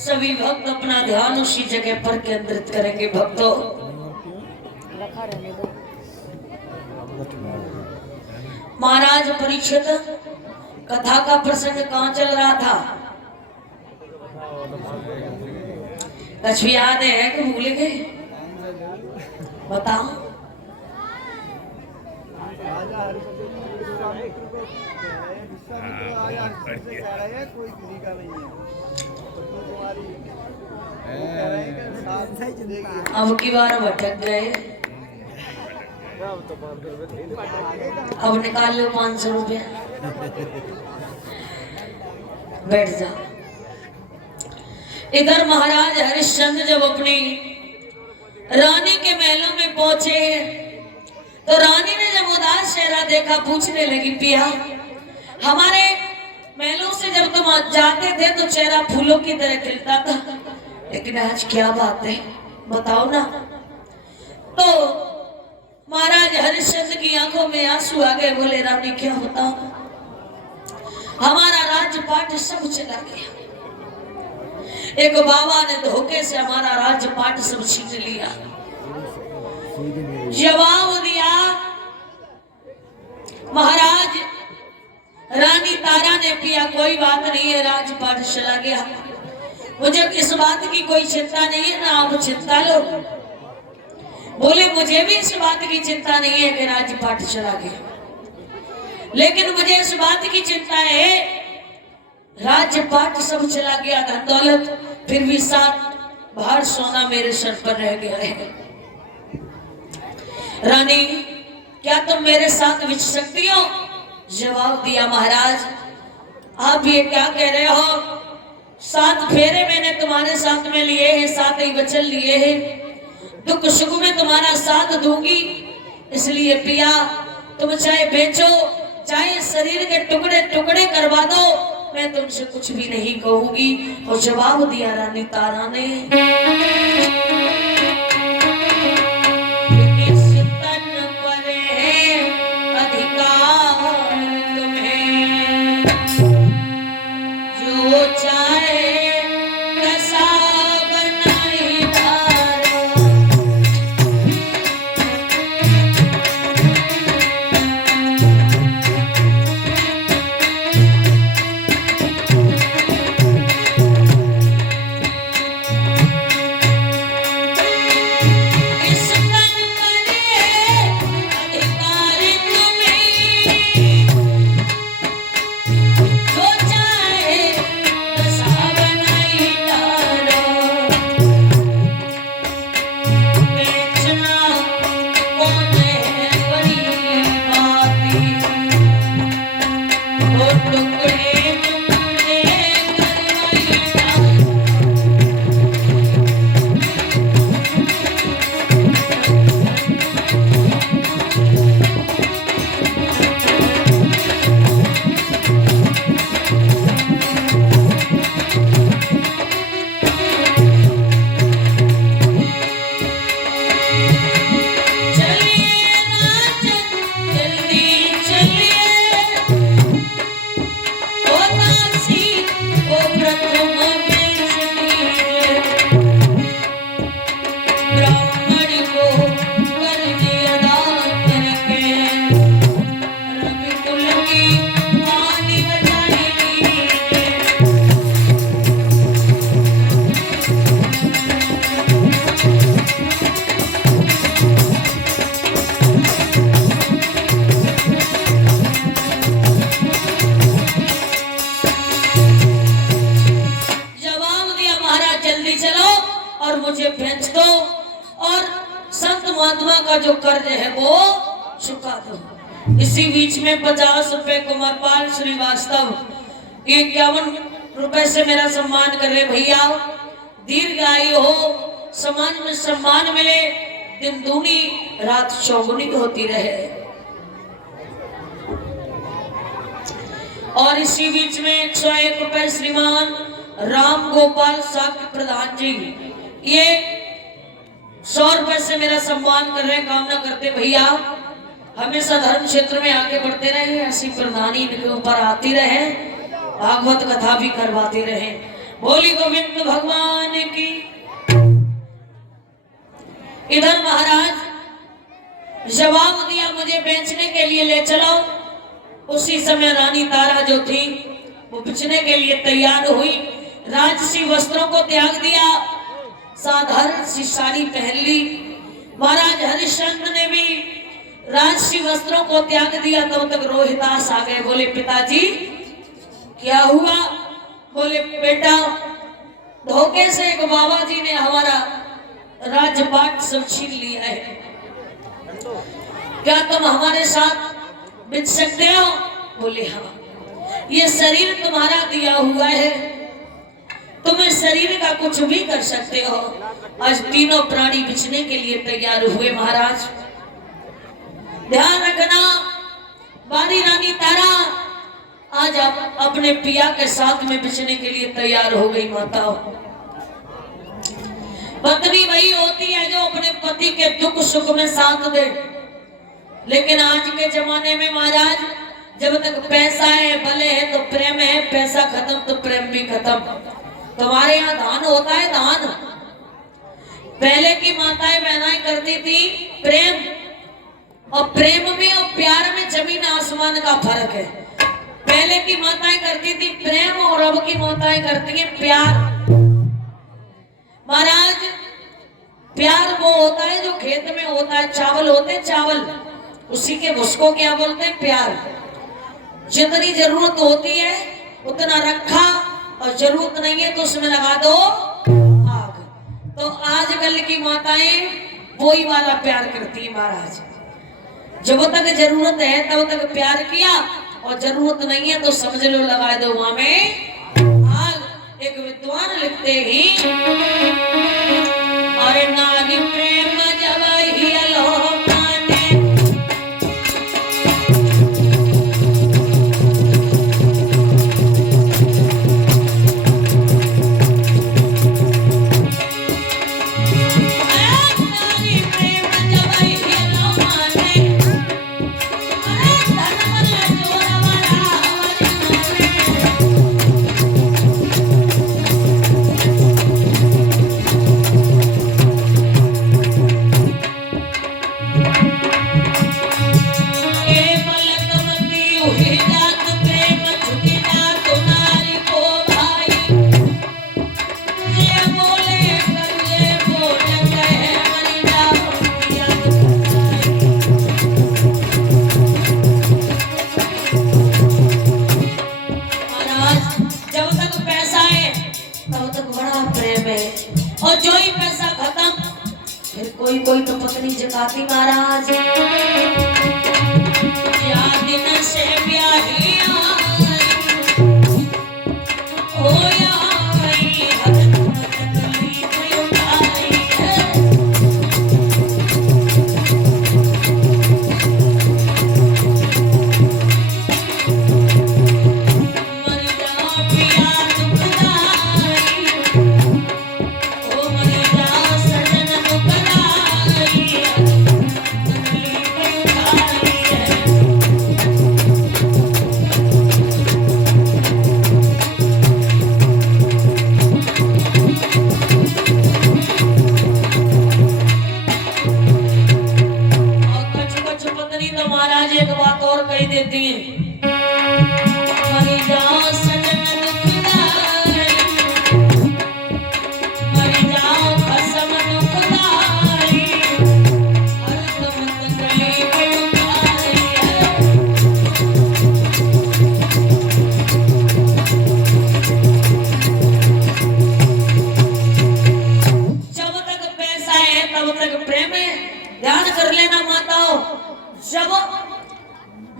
सभी भक्त अपना ध्यान उसी जगह पर केंद्रित करेंगे। भक्तों, महाराज परीक्षित कथा का प्रसंग कहाँ चल रहा था? कुछ याद है कि भूल गए? बताओ। अब की बार भटक गए। अब निकाल लो 500 रुपया। बैठ जाओ। इधर महाराज हरिश्चंद्र जब अपनी रानी के महलों में पहुंचे तो रानी ने जब उदास चेहरा देखा पूछने लगी, पिया हमारे महलों से जब तुम जाते थे तो चेहरा फूलों की तरह खिलता था, लेकिन आज क्या बात है बताओ ना। तो महाराज हरिश्चंद्र की आंखों में आंसू आ गए। बोले, रानी क्या बताओ, हमारा राज्यपाट सब चला गया। एक बाबा ने धोखे से हमारा राज्यपाट सब छीन लिया। जवाब दिया महाराज रानी तारा ने, पिया कोई बात नहीं है, राज्यपाट चला गया, मुझे इस बात की कोई चिंता नहीं है, ना आप चिंता लो। बोले, मुझे भी इस बात की चिंता नहीं है कि राज्यपाट चला गया, लेकिन मुझे इस बात की चिंता है राज्यपाट सब चला गया, धन दौलत, फिर भी 7 भार सोना मेरे सर पर रह गया है। रानी क्या तुम मेरे साथ विच सकती हो? जवाब दिया, महाराज आप ये क्या कह रहे हो? 7 फेरे मैंने तुम्हारे साथ में लिए हैं, 7 ही वचन लिए हैं, दुख सुख में तुम्हारा साथ दूंगी, इसलिए पिया तुम चाहे बेचो चाहे शरीर के टुकड़े टुकड़े करवा दो, मैं तुमसे कुछ भी नहीं कहूंगी। और जवाब दिया रानी तारा ने, का जो कर्ज है वो चुका दो। इसी बीच में 50 रुपए कुमारपाल श्रीवास्तव 51 रुपए से मेरा सम्मान कर रहे। भैया दीर्घ आयु हो, समाज में सम्मान मिले, दिन दूनी रात चौगुनी होती रहे। और इसी बीच में 101 रुपए श्रीमान राम गोपाल साक्य प्रधान जी, ये 100 रुपए से मेरा सम्मान कर रहे। कामना करते भैया हमेशा धर्म क्षेत्र में आगे बढ़ते रहे, ऐसी प्रधानी इनके ऊपर आती रहे, भागवत कथा भी करवाते रहे। बोली गोविंद भगवान की। इधर महाराज जवाब दिया मुझे बेचने के लिए ले चलो। उसी समय रानी तारा जो थी वो बेचने के लिए तैयार हुई। राजसी वस्त्रों को त्याग दिया, साधारण सी साड़ी पहन ली। महाराज हरिश्चंद्र ने भी राजसी वस्त्रों को त्याग दिया। तब तक रोहिदास आ गए। बोले पिताजी क्या हुआ? बोले बेटा धोखे से एक बाबा जी ने हमारा राजपाट सब छीन लिया है, क्या तुम हमारे साथ बिच सकते हो? बोले हाँ, ये शरीर तुम्हारा दिया हुआ है, तुम इस शरीर का कुछ भी कर सकते हो। आज तीनों प्राणी बिछने के लिए तैयार हुए। महाराज ध्यान रखना, बारी रानी तारा आज आप अपने पिया के साथ में बिछने के लिए तैयार हो गई। माताओं, पत्नी वही होती है जो अपने पति के दुख सुख में साथ दे। लेकिन आज के जमाने में महाराज जब तक पैसा है, भले है तो प्रेम है, पैसा खत्म तो प्रेम भी खत्म। तुम्हारे यहाँ दान होता है, दान। पहले की माताएं बहनाएं करती थी प्रेम, और प्रेम में और प्यार में जमीन आसमान का फर्क है। पहले की माताएं करती थी प्रेम और अब की माताएं करती है प्यार। महाराज प्यार वो होता है जो खेत में होता है, चावल होते हैं चावल, उसी के उसको क्या बोलते हैं? प्यार। जितनी जरूरत होती है उतना रखा, और जरूरत नहीं है तो उसमें लगा दो आग। तो आजकल की माताएं वही वाला प्यार करती है। महाराज जब तक जरूरत है तब तक प्यार किया, और जरूरत नहीं है तो समझ लो लगा दो वहां में आग। एक विद्वान लिखते ही अरे नारी प्रेम जब हियलो माने, नारी प्रेम जब हियलो माने, अरे धर्म चोर वाला कोई तो पत्नी जगाती। महाराज या दिन से ब्याही होया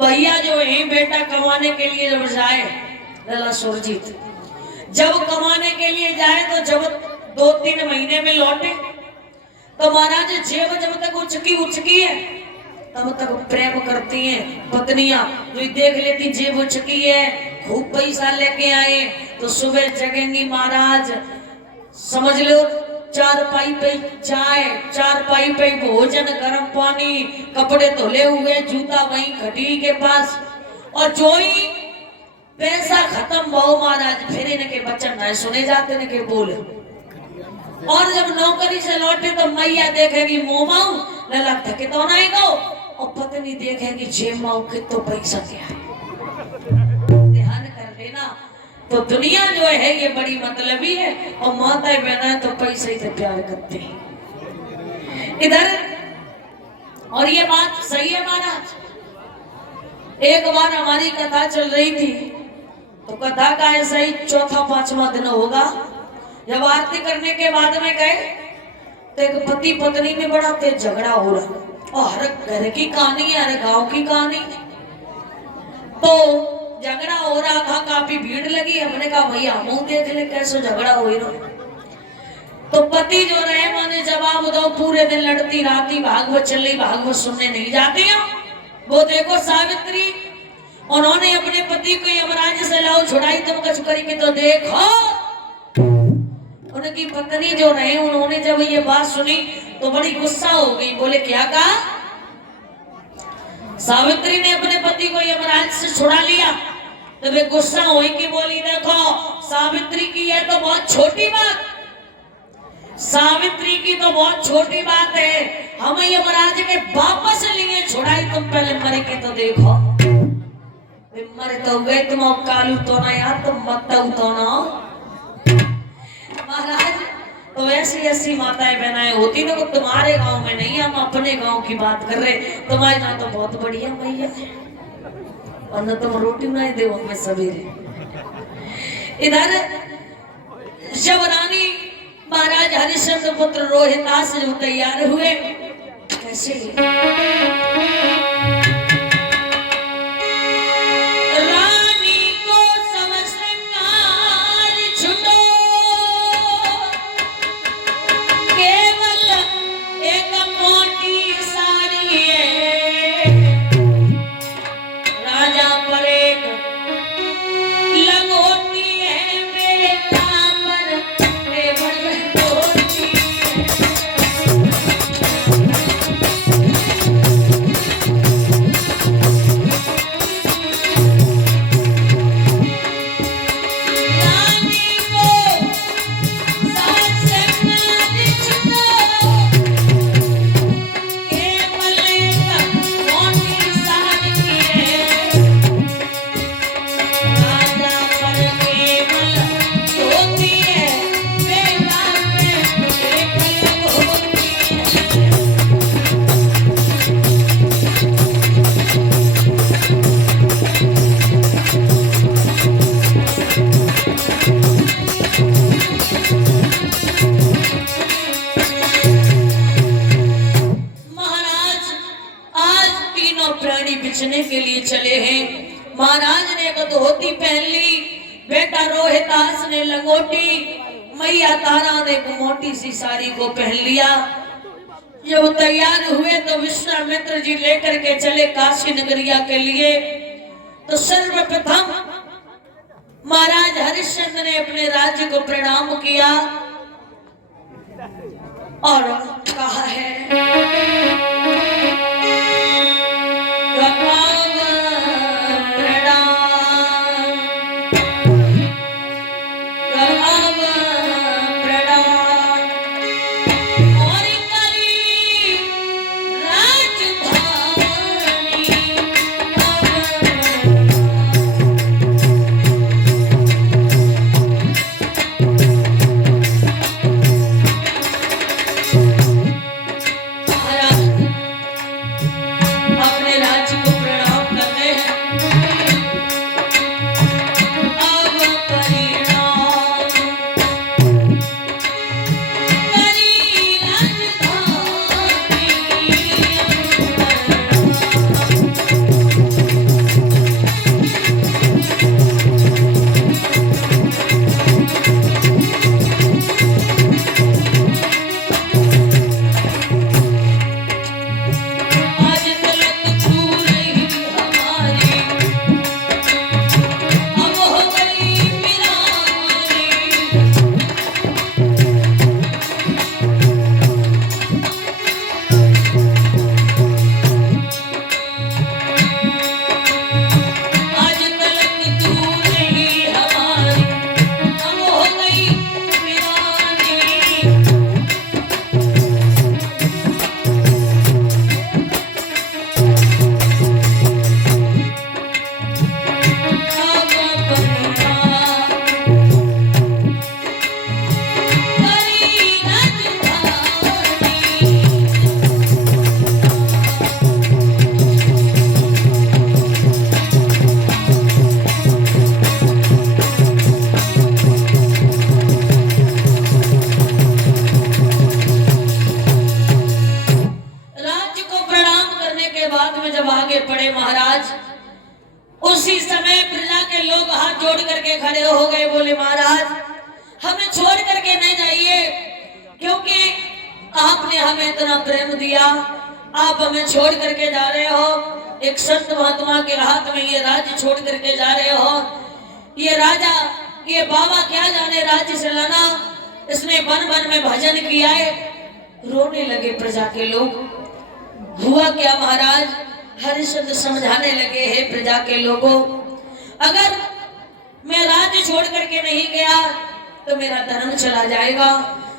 भैया जो है बेटा कमाने के लिए जब जाए, लला सुरजीत जब कमाने के लिए जाए तो जब 2-3 महीने में लौटे तो महाराज जेब जब तक उचकी है तब तक प्रेम करती हैं पत्नियां। जो देख लेती जेब उचकी है, खूब पैसा लेके आए तो सुबह जगेंगी महाराज, समझ लो चारपाई पे चाय, चारपाई पे भोजन, गर्म पानी, कपड़े धुले हुए, जूता वहीं खटी के पास। और जो ही पैसा खत्म बहु महाराज, फिर इनके बच्चन न सुने जाते न के बोले। और जब नौकरी से लौटे तो मैया देखेगी मोमाऊ न लगता कि तो नहीं गो, और पत्नी देखेगी जेमाऊ कि तो पैसा क्या है। ध्यान कर लेना, तो दुनिया जो है ये बड़ी मतलबी है, और माता बहना तो पैसे ही तो प्यार करते हैं इधर। और ये बात सही है महाराज। एक बार हमारी कथा चल रही थी, तो कथा का ऐसा ही चौथा पांचवा दिन होगा, जब आरती करने के बाद में गए तो एक पति पत्नी में बड़ा तेज झगड़ा हो रहा, और हर घर की कहानी है, हर गांव की कहानी है। तो झगड़ा हो रहा था, काफी भीड़ लगी। हमने कहा भैया मुंह देख ले कैसे झगड़ा हो रहा। तो पति जो रहे माने जवाब दो, पूरे दिन लड़ती रहती, भागवत चल रही, भागवत सुनने नहीं जाती है। वो देखो सावित्री, उन्होंने अपने पति को यमराज से लाओ छुड़ाई, तुम कछ करी के तो देखो। उनकी पत्नी जो रहे, उन्होंने जब ये बात सुनी तो बड़ी गुस्सा हो गई। बोले क्या कहा? सावित्री ने अपने पति को यमराज से छुड़ा लिया। तो वे गुस्सा हुई कि बोली देखो सावित्री की है तो बहुत छोटी बात, सावित्री की तो बहुत छोटी बात है, हमें यमराज के वापस लिए छुड़ाई, तुम पहले मरे के तो देखो। मरे तो गए, तुम कालू तो ना यार, तुम मत तो ना महाराज। तो ऐसी ऐसी माताएं बहनाएं होती ना, तुम्हारे गांव में नहीं, हम अपने गांव की बात कर रहे। तुम्हारे यहाँ तो बहुत बढ़िया मैया है, और न तुम रोटी बनाए दे हमें सवेरे। इधर जब रानी महाराज हरिश्चंद्र पुत्र रोहितास जो तैयार हुए, कैसे रानी को समझकार छुटो, केवल एक मोटी साड़ी है, राजा पर एक लंगोटी है, बेटा पर केवल मोटी है। रानी को समझकार छुटो, केवल एक मोटी साड़ी है, राजा पर केवल धोती है, बेटा पे केवल धोती है। महाराज आज तीनों प्राणी बिछने के लिए चले हैं। महाराज ने एक धोती पहन ली, बेटा रोहितास ने लंगोटी, मैया तारा ने एक मोटी सी साड़ी को पहन लिया। जब तैयार हुए तो विश्वामित्र जी लेकर के चले काशी नगरिया के लिए। तो सर्वप्रथम महाराज हरिश्चंद्र ने अपने राज्य को प्रणाम किया और कहा है प्रणाम प्रणाम और करी राजधानी अब इतना प्रेम दिया, आप हमें छोड़ करके जा रहे हो। एक संत महात्मा के हाथ में ये राज्य छोड़ करके जा रहे हो। ये राजा, ये बाबा क्या जाने राज्य से लाना। इसने वन वन में भजन किया है। रोने लगे प्रजा के लोग। हुआ क्या महाराज? हरिश्चंद्र समझाने लगे, हे प्रजा के लोगों, अगर मैं राज्य छोड़ करके नहीं गया तो मेरा धर्म चला जाएगा।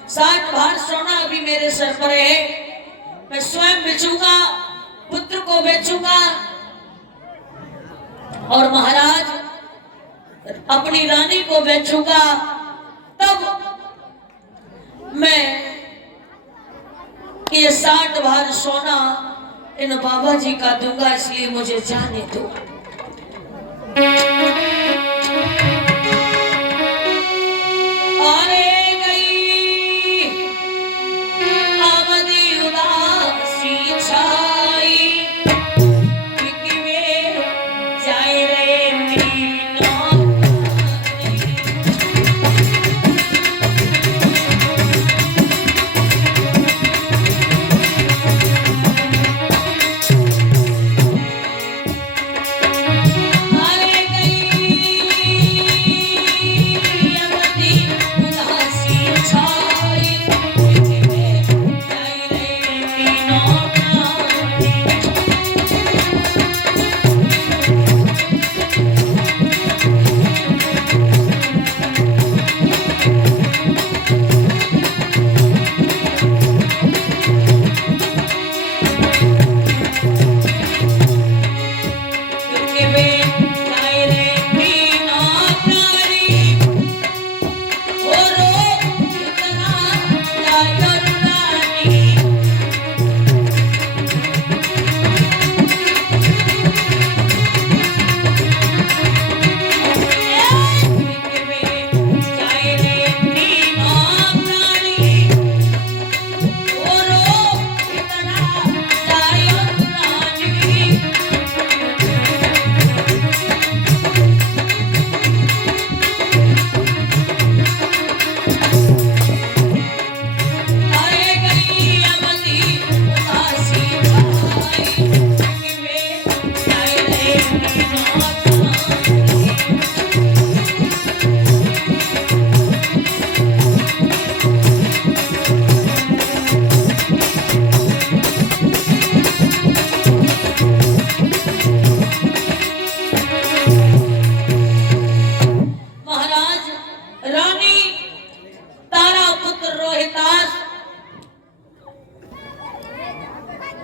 60 भार सोना अभी मेरे सर पर है। मैं स्वयं बेचूंगा, पुत्र को बेचूंगा और महाराज अपनी रानी को बेचूंगा, तब मैं ये 60 भार सोना इन बाबा जी का दूंगा। इसलिए मुझे जाने दो।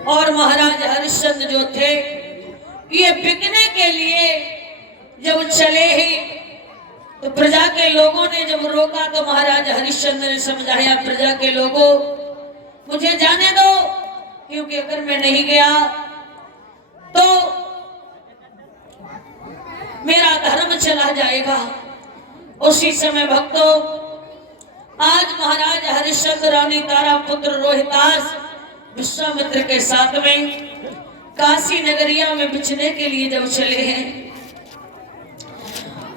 और महाराज हरिश्चंद्र जो थे, ये बिकने के लिए जब चले ही तो प्रजा के लोगों ने जब रोका तो महाराज हरिश्चंद्र ने समझाया, प्रजा के लोगों मुझे जाने दो, क्योंकि अगर मैं नहीं गया तो मेरा धर्म चला जाएगा। उसी समय भक्तों, आज महाराज हरिश्चंद्र रानी तारा पुत्र रोहितास विश्वामित्र के साथ में काशी नगरिया में बिचने के लिए जब चले हैं,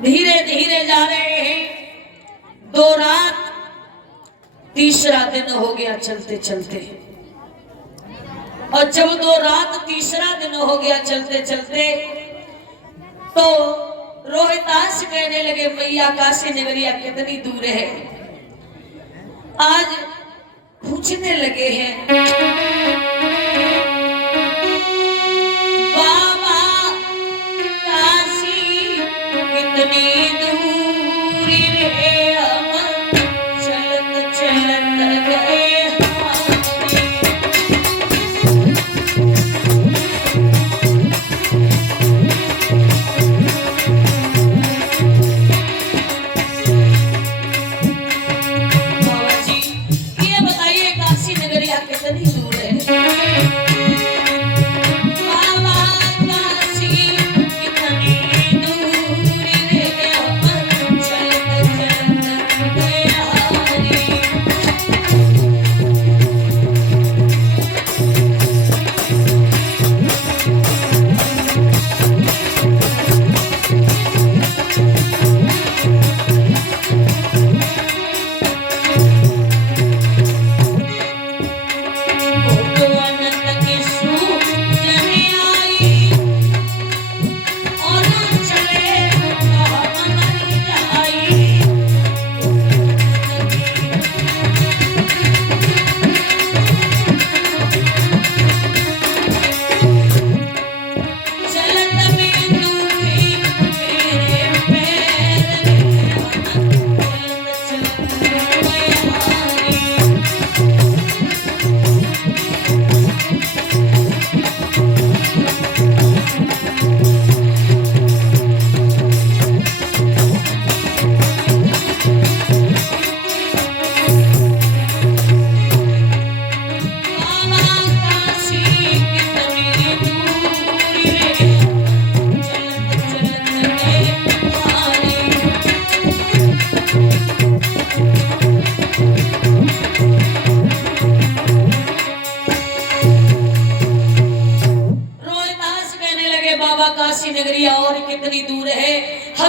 धीरे धीरे जा रहे हैं। 2 रात, तीसरा दिन हो गया चलते चलते। और जब 2 रात तीसरा दिन हो गया चलते चलते, तो रोहितास कहने लगे, मैया काशी नगरिया कितनी दूर है? आज पूछने लगे हैं, बाबा काशी कितनी दूर है? हम चलत चलत गए। कितनी दूर है?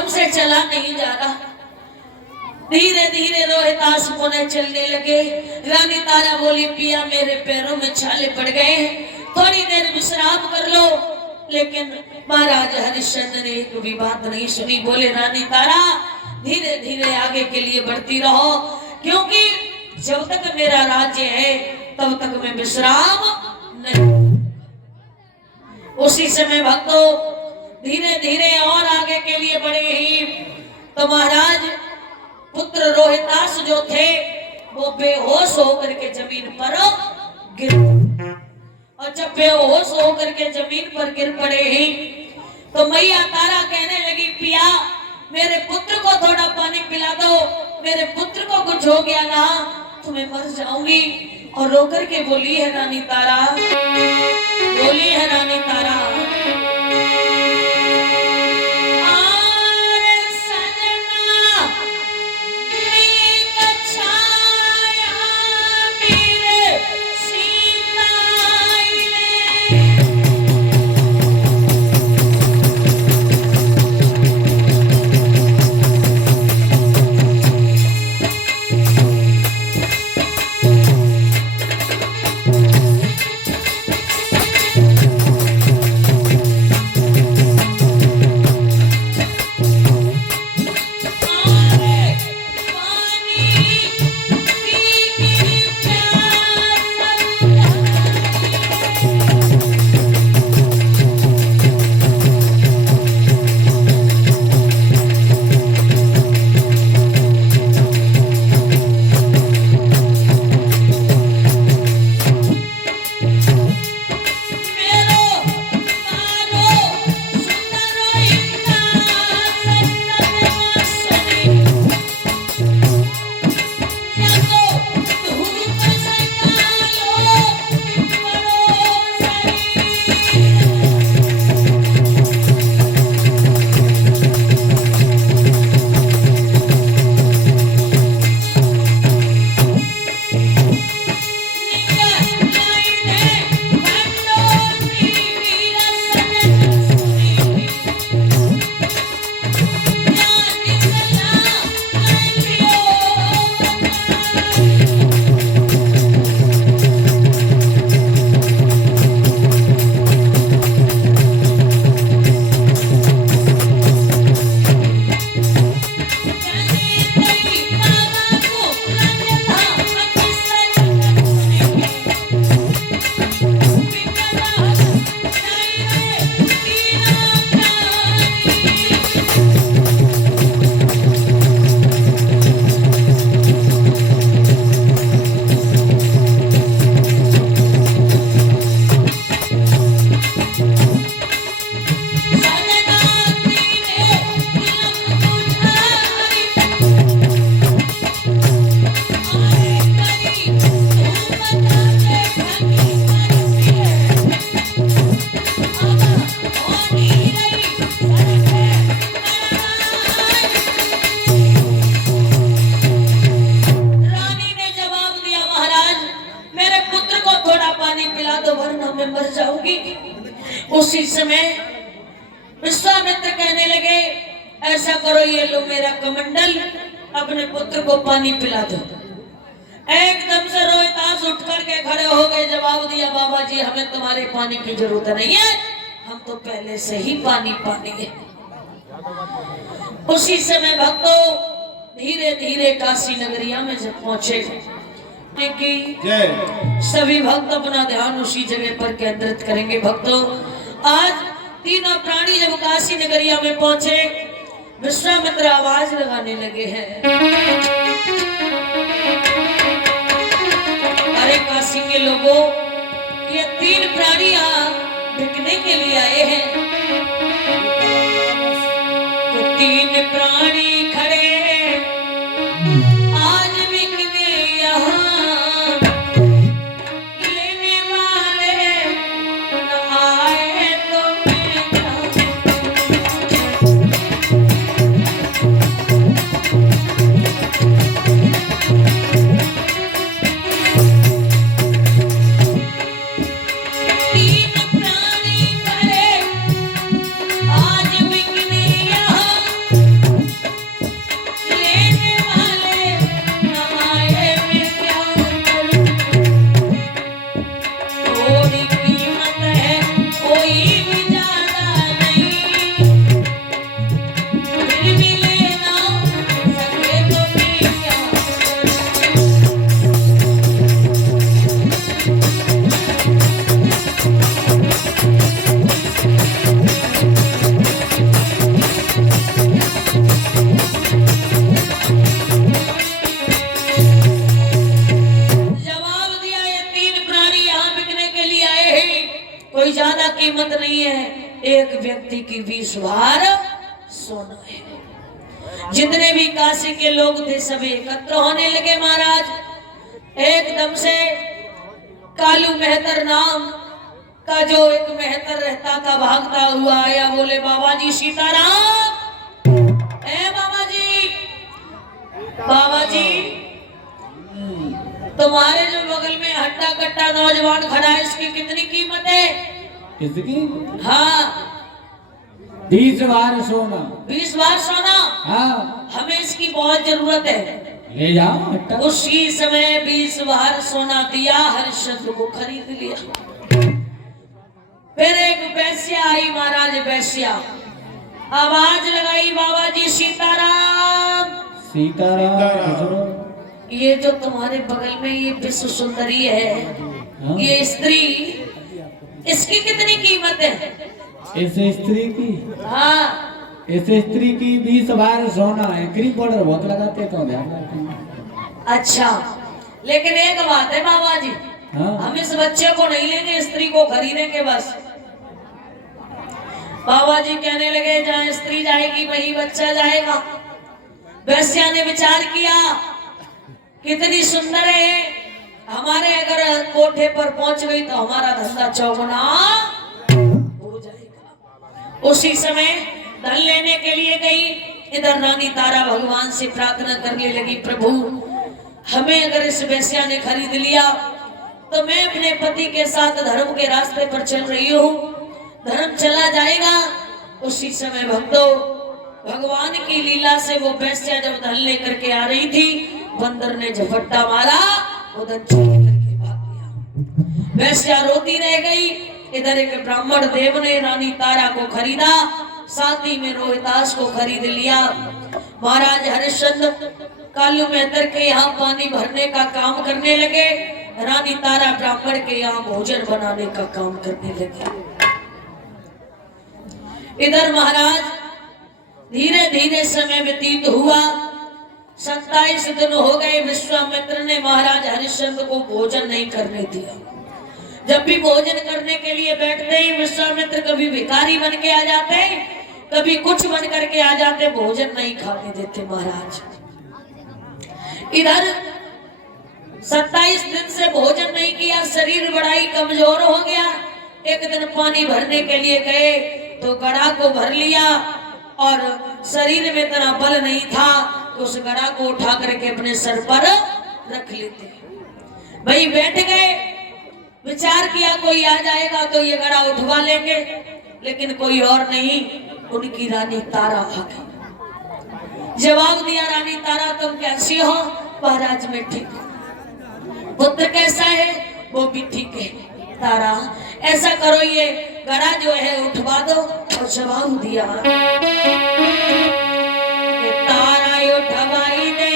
हमसे चला नहीं जा रहा। धीरे धीरे रोहितास पुनः चलने लगे। रानी तारा बोली पिया मेरे पैरों में छाले पड़ गए, थोड़ी देर विश्राम कर लो। लेकिन महाराज हरिश्चंद्र ने एक भी बात नहीं सुनी। बोले रानी तारा धीरे धीरे आगे के लिए बढ़ती रहो, क्योंकि जब तक मेरा राज्य है तब तक मैं विश्राम नहीं। उसी समय भक्तों धीरे धीरे और आगे के लिए बढ़े ही तो महाराज पुत्र रोहितास जो थे वो बेहोश होकर के जमीन पर गिर, और जब बेहोश होकर के जमीन पर गिर पड़े ही तो मैया तारा कहने लगी पिया मेरे पुत्र को थोड़ा पानी पिला दो, मेरे पुत्र को कुछ हो गया ना तो मैं मर जाऊंगी। और रोकर के बोली है रानी तारा, बोली है रानी तारा, उसी समय विश्वामित्र कहने लगे ऐसा करो ये लो मेरा कमंडल, अपने पुत्र को पानी पिला दो। एकदम से रोहितास उठ करके खड़े हो गए, जवाब दिया बाबा जी हमें तुम्हारे पानी की जरूरत नहीं है, हम तो पहले से ही पानी है। उसी समय भक्तों धीरे धीरे काशी नगरिया में जब पहुंचे कि सभी भक्त अपना ध्यान उसी जगह पर केंद्रित करेंगे। भक्तों आज तीनों प्राणी जब काशी नगरिया में पहुंचे विश्वामित्र आवाज लगाने लगे हैं, अरे काशी के लोगों ये तीन प्राणी यहाँ बिकने के लिए आए हैं। तो तीन प्राणी खड़े आज बिकने यहाँ, लेने वाले न आए तो तीन प्राणी खड़े आज बिकने यहाँ। कीमत नहीं है, एक व्यक्ति की 20 बार सोना है। जितने भी काशी के लोग थे सभी एकत्र होने लगे महाराज। एकदम से कालू मेहतर नाम का जो एक मेहतर रहता था भागता हुआ आया, बोले बाबा जी सीताराम। ए बाबा जी, बाबा जी तुम्हारे जो बगल में हट्टा कट्टा नौजवान खड़ा है, इसकी कितनी कीमत है? किसकी? हाँ 20 बार सोना। 20 बार सोना? हाँ हमें इसकी बहुत जरूरत है। ले जाओ हट्टा। उसी समय 20 बार सोना दिया, हरिश्चंद्र को खरीद लिया। फिर एक वैश्या आई महाराज, वैश्या आवाज लगाई, बाबा जी सीताराम। सीताराम। ये जो तुम्हारे बगल में ये विश्व सुंदरी है, हाँ? ये स्त्री, इसकी कितनी कीमत है? इस स्त्री की? हाँ इस स्त्री की 20 बार सोना है। क्रीम पाउडर बहुत लगाते तो ध्यान रखना। अच्छा, लेकिन एक बात है बाबा जी, हाँ? हम इस बच्चे को नहीं लेंगे, स्त्री को खरीदेंगे बस। बाबा जी कहने लगे जहाँ स्त्री जाएगी वही बच्चा जाएगा। वैश्या ने विचार किया, कितनी सुंदर है, हमारे अगर कोठे पर पहुंच गई तो हमारा धंधा चौगुना हो जाएगा। उसी समय धन लेने के लिए गई। इधर रानी तारा भगवान से प्रार्थना करने लगी, प्रभु हमें अगर इस वैश्या ने खरीद लिया तो मैं अपने पति के साथ धर्म के रास्ते पर चल रही हूँ, धर्म चला जाएगा। उसी समय भक्तों, भगवान की लीला से वो वैश्या जब धन लेकर के आ रही थी, बंदर ने झपट्टा मारा, वो धन चोरी करके भाग गया। वैश्या रोती रह गई। इधर एक ब्राह्मण देव ने रानी तारा को खरीदा, साथ ही में रोहिदास को खरीद लिया। महाराज हरिश्चंद्र कालू मेहतर के यहाँ पानी भरने का काम करने लगे, रानी तारा ब्राह्मण के यहाँ भोजन बनाने का काम करने लगे। इधर महाराज धीरे धीरे समय व्यतीत हुआ। 27 दिन हो गए। विश्वामित्र ने महाराज हरिश्चंद्र को भोजन नहीं करने दिया। जब भी भोजन करने के लिए बैठते ही विश्वामित्र कभी भिखारी बन के आ जाते, कभी कुछ बन करके आ जाते, भोजन नहीं खाने देते महाराज। इधर 27 दिन से भोजन नहीं किया, शरीर बड़ा ही कमजोर हो गया। एक दिन पानी भरने के लिए गए तो गड़ा को भर लिया और शरीर में इतना बल नहीं था, उस गड़ा को उठा करके अपने सर पर रख लेते। भाई बैठ गए, विचार किया कोई आ जाएगा तो ये गड़ा उठवा लेंगे, लेकिन कोई और नहीं, उनकी रानी तारा आ गई। जवाब दिया, रानी तारा तुम कैसी हो? महाराज मैं ठीक हूँ। पुत्र कैसा है? वो भी ठीक है। तारा ऐसा करो, ये गड़ा जो है उठवा दो। और जवाब दिया, तारा उठवाई दे